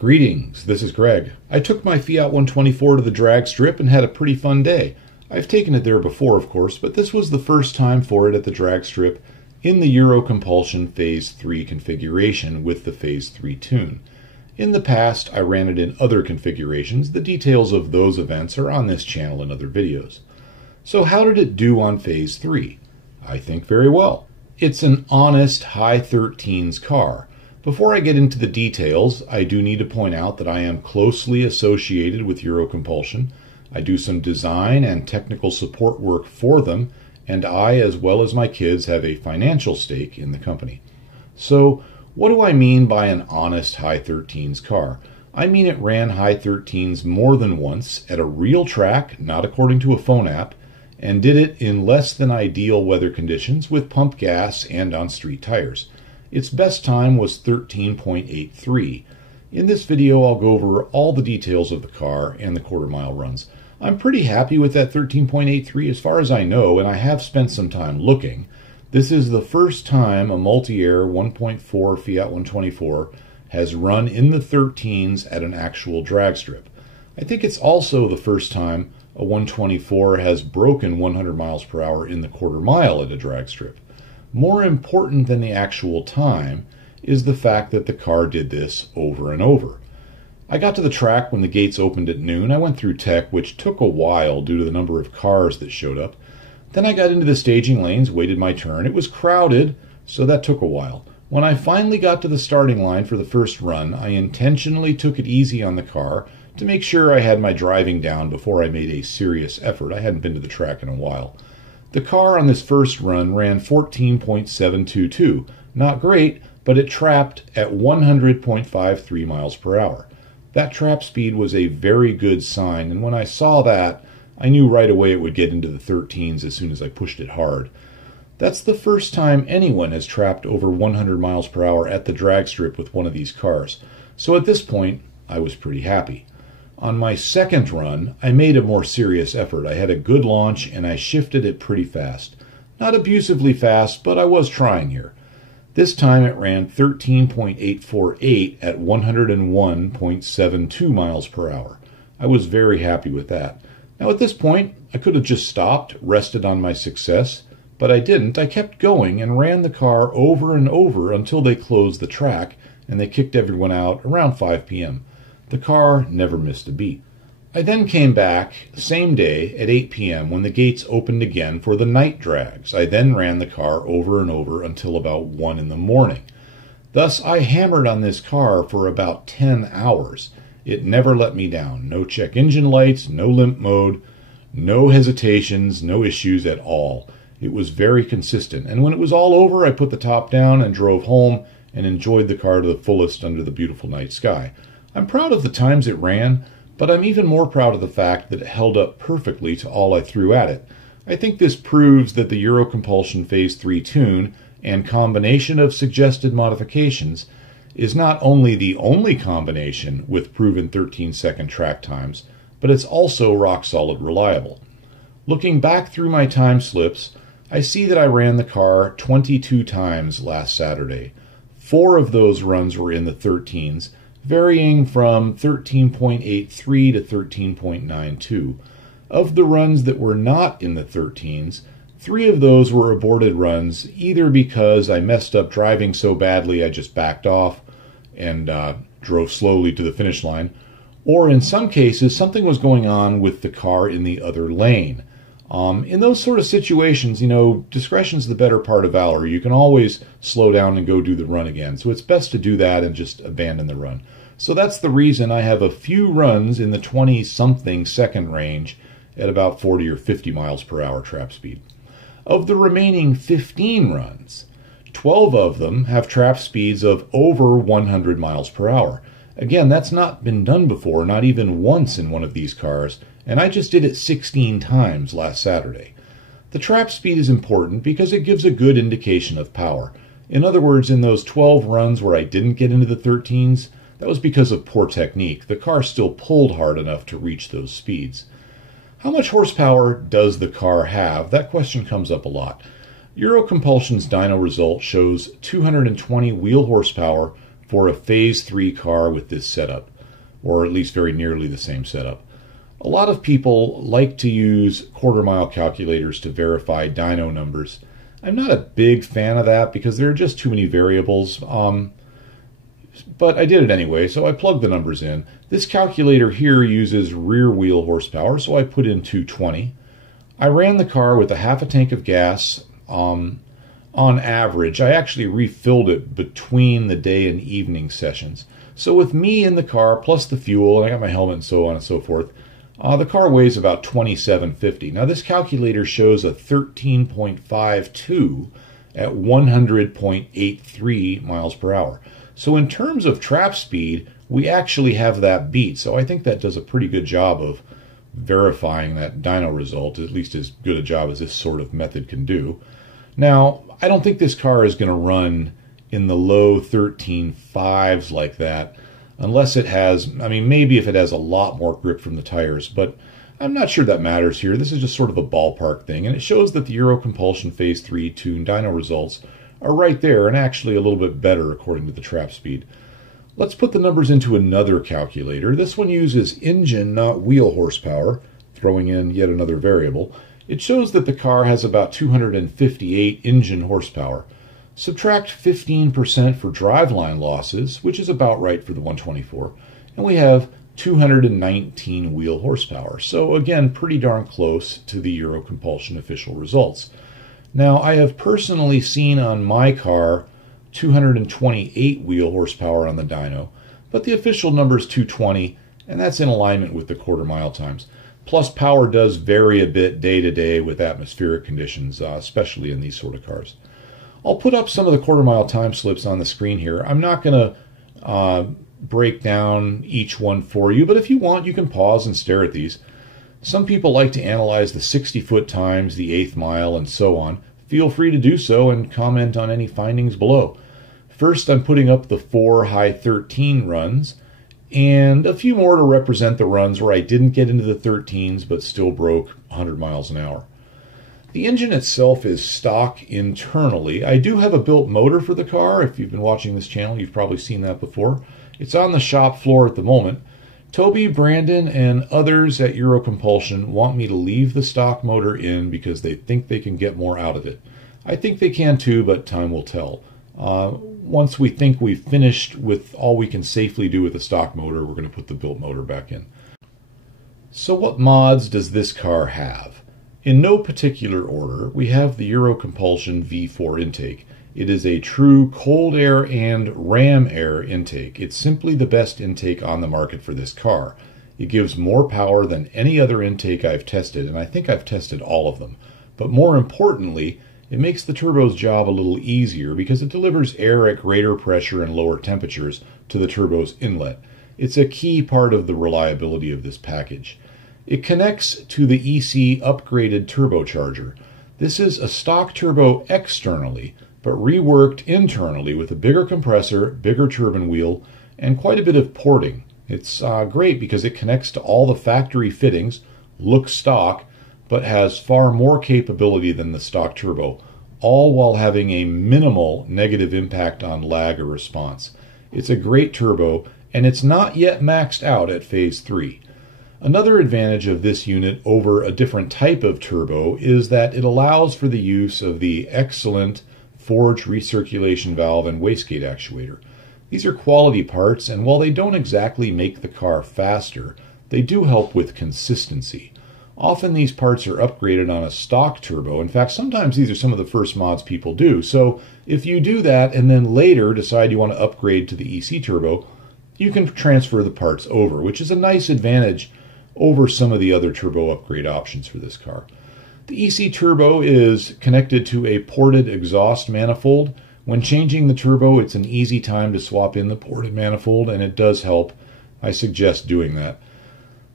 Greetings, this is Greg. I took my Fiat 124 to the drag strip and had a pretty fun day. I've taken it there before, of course, but this was the first time for it at the drag strip in the Eurocompulsion Phase 3 configuration with the Phase 3 tune. In the past, I ran it in other configurations. The details of those events are on this channel and other videos. So how did it do on Phase 3? I think very well. It's an honest high 13s car. Before I get into the details, I do need to point out that I am closely associated with Eurocompulsion. I do some design and technical support work for them, and I, as well as my kids, have a financial stake in the company. So, what do I mean by an honest high 13s car? I mean it ran high 13s more than once at a real track, not according to a phone app, and did it in less than ideal weather conditions with pump gas and on street tires. Its best time was 13.83. In this video, I'll go over all the details of the car and the quarter-mile runs. I'm pretty happy with that 13.83 as far as I know, and I have spent some time looking. This is the first time a multi-air 1.4 Fiat 124 has run in the 13s at an actual drag strip. I think it's also the first time a 124 has broken 100 miles per hour in the quarter mile at a drag strip. More important than the actual time is the fact that the car did this over and over. I got to the track when the gates opened at noon. I went through tech, which took a while due to the number of cars that showed up. Then I got into the staging lanes, waited my turn. It was crowded, so that took a while. When I finally got to the starting line for the first run, I intentionally took it easy on the car to make sure I had my driving down before I made a serious effort. I hadn't been to the track in a while. The car on this first run ran 14.722. Not great, but it trapped at 100.53 miles per hour. That trap speed was a very good sign, and when I saw that, I knew right away it would get into the 13s as soon as I pushed it hard. That's the first time anyone has trapped over 100 miles per hour at the drag strip with one of these cars. So at this point, I was pretty happy. On my second run, I made a more serious effort. I had a good launch and I shifted it pretty fast. Not abusively fast, but I was trying here. This time it ran 13.848 at 101.72 miles per hour. I was very happy with that. Now at this point, I could have just stopped, rested on my success, but I didn't. I kept going and ran the car over and over until they closed the track and they kicked everyone out around 5 p.m. The car never missed a beat. I then came back, same day, at 8 p.m. when the gates opened again for the night drags. I then ran the car over and over until about 1 in the morning. Thus, I hammered on this car for about 10 hours. It never let me down. No check engine lights, no limp mode, no hesitations, no issues at all. It was very consistent. And when it was all over, I put the top down and drove home and enjoyed the car to the fullest under the beautiful night sky. I'm proud of the times it ran, but I'm even more proud of the fact that it held up perfectly to all I threw at it. I think this proves that the Eurocompulsion Phase 3 tune and combination of suggested modifications is not only the only combination with proven 13-second track times, but it's also rock-solid reliable. Looking back through my time slips, I see that I ran the car 22 times last Saturday. 4 of those runs were in the 13s, varying from 13.83 to 13.92. Of the runs that were not in the 13s, 3 of those were aborted runs, either because I messed up driving so badly I just backed off and drove slowly to the finish line, or in some cases something was going on with the car in the other lane. In those sort of situations, discretion's the better part of valor. You can always slow down and go do the run again. So it's best to do that and just abandon the run. So that's the reason I have a few runs in the 20-something second range at about 40 or 50 miles per hour trap speed. Of the remaining 15 runs, 12 of them have trap speeds of over 100 miles per hour. Again, that's not been done before, not even once in one of these cars, and I just did it 16 times last Saturday. The trap speed is important because it gives a good indication of power. In other words, in those 12 runs where I didn't get into the 13s, that was because of poor technique. The car still pulled hard enough to reach those speeds. How much horsepower does the car have? That question comes up a lot. Eurocompulsion's dyno result shows 220 wheel horsepower for a Phase 3 car with this setup, or at least very nearly the same setup. A lot of people like to use quarter-mile calculators to verify dyno numbers. I'm not a big fan of that because there are just too many variables, but I did it anyway, so I plugged the numbers in. This calculator here uses rear wheel horsepower, so I put in 220. I ran the car with a half a tank of gas. On average, I actually refilled it between the day and evening sessions. So with me in the car, plus the fuel, and I got my helmet and so on and so forth, the car weighs about 2750. Now this calculator shows a 13.52 at 100.83 miles per hour. So in terms of trap speed, we actually have that beat. So I think that does a pretty good job of verifying that dyno result, at least as good a job as this sort of method can do. Now, I don't think this car is going to run in the low 13.5s like that, unless it has, I mean, maybe if it has a lot more grip from the tires, but I'm not sure that matters here. This is just sort of a ballpark thing, and it shows that the Eurocompulsion Phase 3 tuned dyno results are right there and actually a little bit better according to the trap speed. Let's put the numbers into another calculator. This one uses engine, not wheel horsepower, throwing in yet another variable. It shows that the car has about 258 engine horsepower. Subtract 15% for driveline losses, which is about right for the 124, and we have 219 wheel horsepower. So again, pretty darn close to the Eurocompulsion official results. Now, I have personally seen on my car 228 wheel horsepower on the dyno, but the official number is 220, and that's in alignment with the quarter-mile times. Plus, power does vary a bit day to day with atmospheric conditions, especially in these sort of cars. I'll put up some of the quarter-mile time slips on the screen here. I'm not going to break down each one for you, but if you want, you can pause and stare at these. Some people like to analyze the 60-foot times, the 1/8 mile, and so on. Feel free to do so and comment on any findings below. First, I'm putting up the 4 high 13 runs, and a few more to represent the runs where I didn't get into the 13s but still broke 100 miles an hour. The engine itself is stock internally. I do have a built motor for the car. If you've been watching this channel, you've probably seen that before. It's on the shop floor at the moment. Toby, Brandon, and others at Eurocompulsion want me to leave the stock motor in because they think they can get more out of it. I think they can too, but time will tell. Once we think we've finished with all we can safely do with the stock motor, we're going to put the built motor back in. So what mods does this car have? In no particular order, we have the Eurocompulsion V4 intake. It is a true cold air and ram air intake. It's simply the best intake on the market for this car. It gives more power than any other intake I've tested, and I think I've tested all of them. But more importantly, it makes the turbo's job a little easier because it delivers air at greater pressure and lower temperatures to the turbo's inlet. It's a key part of the reliability of this package. It connects to the EC upgraded turbocharger. This is a stock turbo externally, but reworked internally with a bigger compressor, bigger turbine wheel, and quite a bit of porting. It's great because it connects to all the factory fittings, looks stock, but has far more capability than the stock turbo, all while having a minimal negative impact on lag or response. It's a great turbo, and it's not yet maxed out at Phase 3. Another advantage of this unit over a different type of turbo is that it allows for the use of the excellent forged recirculation valve and wastegate actuator. These are quality parts, and while they don't exactly make the car faster, they do help with consistency. Often these parts are upgraded on a stock turbo. In fact, sometimes these are some of the first mods people do. So if you do that and then later decide you want to upgrade to the EC turbo, you can transfer the parts over, which is a nice advantage over some of the other turbo upgrade options for this car. The EC turbo is connected to a ported exhaust manifold. When changing the turbo, it's an easy time to swap in the ported manifold, and it does help. I suggest doing that.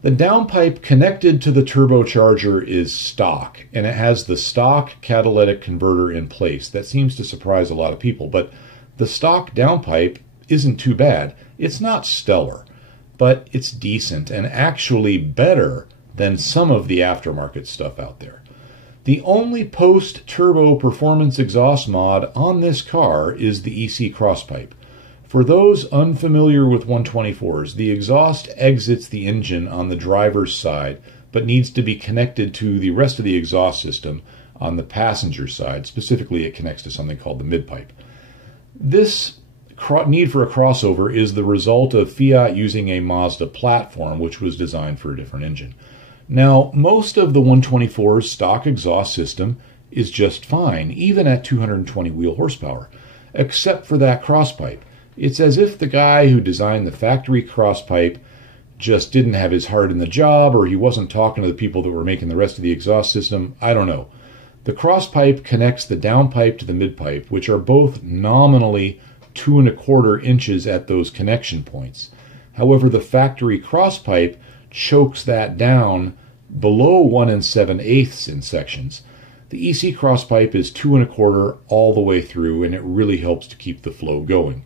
The downpipe connected to the turbocharger is stock, and it has the stock catalytic converter in place. That seems to surprise a lot of people, but the stock downpipe isn't too bad. It's not stellar, but it's decent and actually better than some of the aftermarket stuff out there. The only post-turbo performance exhaust mod on this car is the EC crosspipe. For those unfamiliar with 124s, the exhaust exits the engine on the driver's side, but needs to be connected to the rest of the exhaust system on the passenger side. Specifically, it connects to something called the midpipe. This need for a crossover is the result of Fiat using a Mazda platform, which was designed for a different engine. Now, most of the 124's stock exhaust system is just fine, even at 220 wheel horsepower, except for that crosspipe. It's as if the guy who designed the factory crosspipe just didn't have his heart in the job, or he wasn't talking to the people that were making the rest of the exhaust system. I don't know. The crosspipe connects the downpipe to the midpipe, which are both nominally 2 1/4 inches at those connection points. However, the factory crosspipe chokes that down below 1 7/8 in sections. The EC crosspipe is 2 1/4 all the way through, and it really helps to keep the flow going.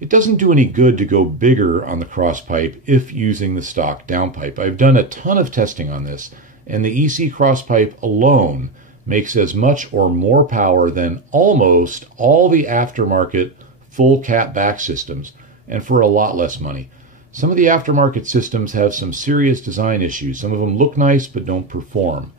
It doesn't do any good to go bigger on the crosspipe if using the stock downpipe. I've done a ton of testing on this, and the EC crosspipe alone makes as much or more power than almost all the aftermarket full cat back systems, and for a lot less money. Some of the aftermarket systems have some serious design issues. Some of them look nice but don't perform.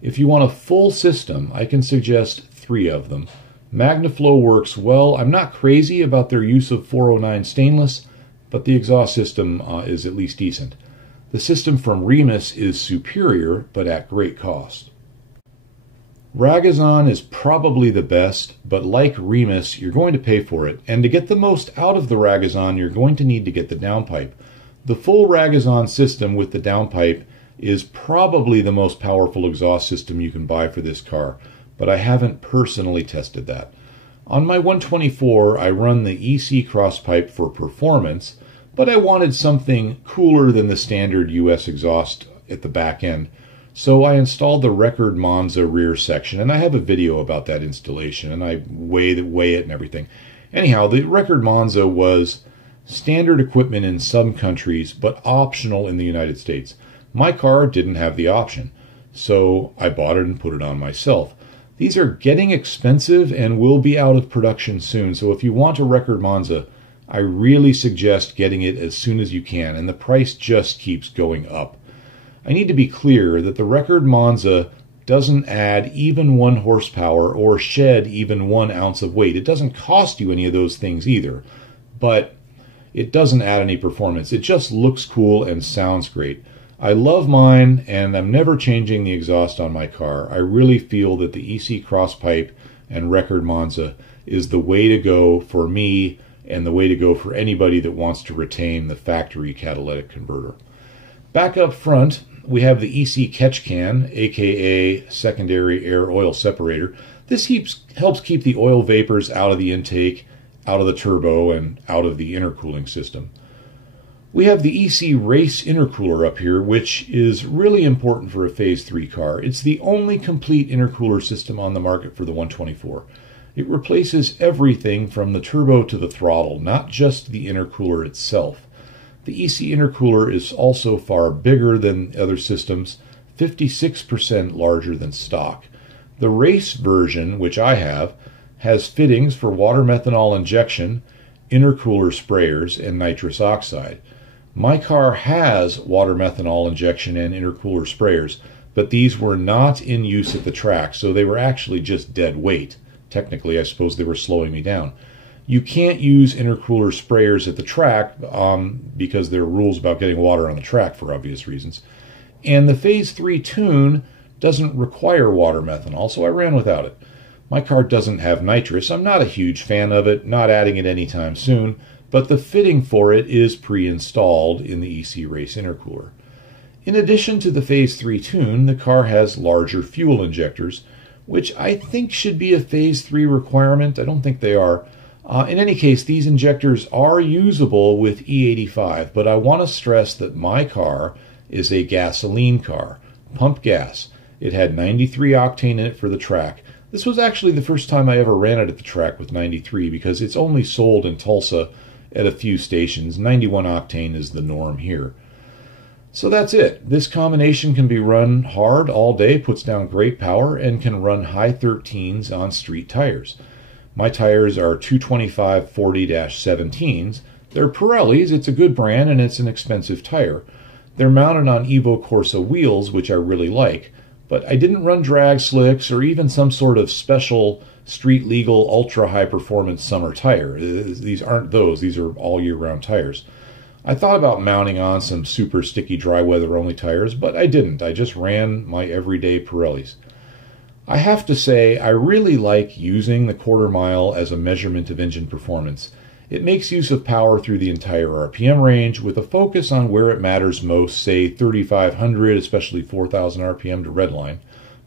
If you want a full system, I can suggest 3 of them. MagnaFlow works well. I'm not crazy about their use of 409 stainless, but the exhaust system is at least decent. The system from Remus is superior, but at great cost. Ragozon is probably the best, but like Remus, you're going to pay for it. And to get the most out of the Ragozon, you're going to need to get the downpipe. The full Ragozon system with the downpipe is probably the most powerful exhaust system you can buy for this car, but I haven't personally tested that. On my 124, I run the EC crosspipe for performance, but I wanted something cooler than the standard US exhaust at the back end. So I installed the Record Monza rear section, and I have a video about that installation, and I weigh it and everything. Anyhow, the Record Monza was standard equipment in some countries, but optional in the United States. My car didn't have the option, so I bought it and put it on myself. These are getting expensive and will be out of production soon, so if you want a Record Monza, I really suggest getting it as soon as you can, and the price just keeps going up. I need to be clear that the Record Monza doesn't add even 1 horsepower or shed even 1 ounce of weight. It doesn't cost you any of those things either, but it doesn't add any performance. It just looks cool and sounds great. I love mine, and I'm never changing the exhaust on my car. I really feel that the EC crosspipe and Record Monza is the way to go for me and the way to go for anybody that wants to retain the factory catalytic converter. Back up front, we have the EC catch can, aka secondary air oil separator. This helps keep the oil vapors out of the intake, out of the turbo, and out of the intercooling system. We have the EC Race Intercooler up here, which is really important for a Phase 3 car. It's the only complete intercooler system on the market for the 124. It replaces everything from the turbo to the throttle, not just the intercooler itself. The EC intercooler is also far bigger than other systems, 56% larger than stock. The Race version, which I have, has fittings for water methanol injection, intercooler sprayers, and nitrous oxide. My car has water methanol injection and intercooler sprayers, but these were not in use at the track, so they were actually just dead weight. Technically, I suppose they were slowing me down. You can't use intercooler sprayers at the track because there are rules about getting water on the track for obvious reasons. And the Phase 3 tune doesn't require water methanol, so I ran without it. My car doesn't have nitrous. I'm not a huge fan of it, not adding it anytime soon, but the fitting for it is pre-installed in the EC Race Intercooler. In addition to the Phase 3 tune, the car has larger fuel injectors, which I think should be a Phase 3 requirement. I don't think they are. In any case, these injectors are usable with E85, but I want to stress that my car is a gasoline car, pump gas. It had 93 octane in it for the track. This was actually the first time I ever ran it at the track with 93 because it's only sold in Tulsa at a few stations. 91 octane is the norm here. So that's it. This combination can be run hard all day, puts down great power, and can run high 13s on street tires. My tires are 225/40-17s. They're Pirellis, it's a good brand, and it's an expensive tire. They're mounted on Evo Corsa wheels, which I really like, but I didn't run drag slicks or even some sort of special street legal ultra high performance summer tire. These aren't those, these are all year round tires. I thought about mounting on some super sticky dry weather only tires, but I didn't. I just ran my everyday Pirellis. I have to say, I really like using the quarter mile as a measurement of engine performance. It makes use of power through the entire RPM range with a focus on where it matters most, say 3,500, especially 4,000 RPM to redline.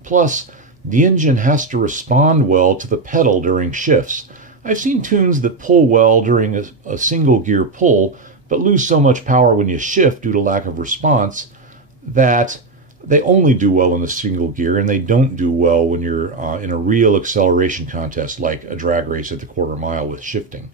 Plus, the engine has to respond well to the pedal during shifts. I've seen tunes that pull well during a single gear pull, but lose so much power when you shift due to lack of response that they only do well in the single gear and they don't do well when you're in a real acceleration contest like a drag race at the quarter mile with shifting.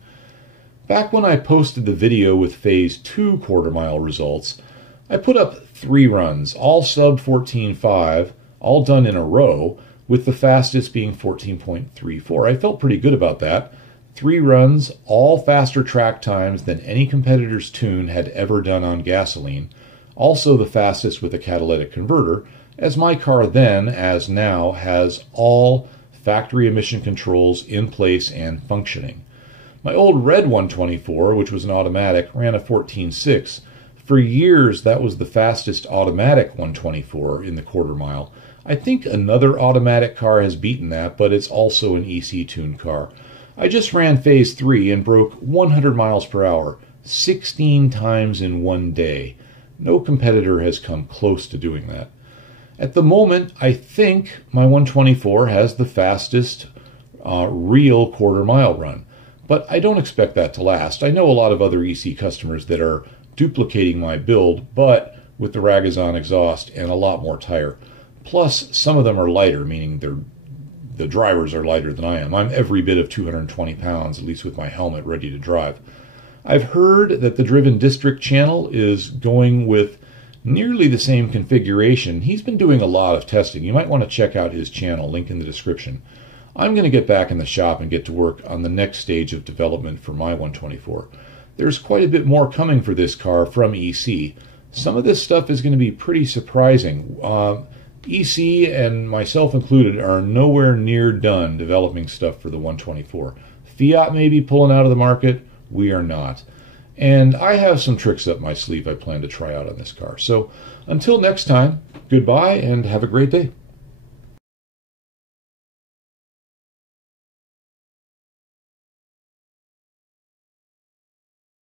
Back when I posted the video with Phase 2 quarter mile results, I put up 3 runs, all sub 14.5, all done in a row, with the fastest being 14.34. I felt pretty good about that. 3 runs, all faster track times than any competitor's tune had ever done on gasoline, also the fastest with a catalytic converter, as my car then, as now, has all factory emission controls in place and functioning. My old red 124, which was an automatic, ran a 14.6. For years, that was the fastest automatic 124 in the quarter mile. I think another automatic car has beaten that, but it's also an EC-tuned car. I just ran Phase 3 and broke 100 miles per hour 16 times in one day. No competitor has come close to doing that. At the moment, I think my 124 has the fastest real quarter mile run, but I don't expect that to last. I know a lot of other EC customers that are duplicating my build, but with the Ragazon exhaust and a lot more tire. Plus, some of them are lighter, meaning the drivers are lighter than I am. I'm every bit of 220 pounds, at least with my helmet ready to drive. I've heard that the Driven District channel is going with nearly the same configuration. He's been doing a lot of testing. You might want to check out his channel, link in the description. I'm going to get back in the shop and get to work on the next stage of development for my 124. There's quite a bit more coming for this car from EC. Some of this stuff is going to be pretty surprising. EC, and myself included, are nowhere near done developing stuff for the 124. Fiat may be pulling out of the market. We are not. And I have some tricks up my sleeve I plan to try out on this car. So until next time, goodbye and have a great day.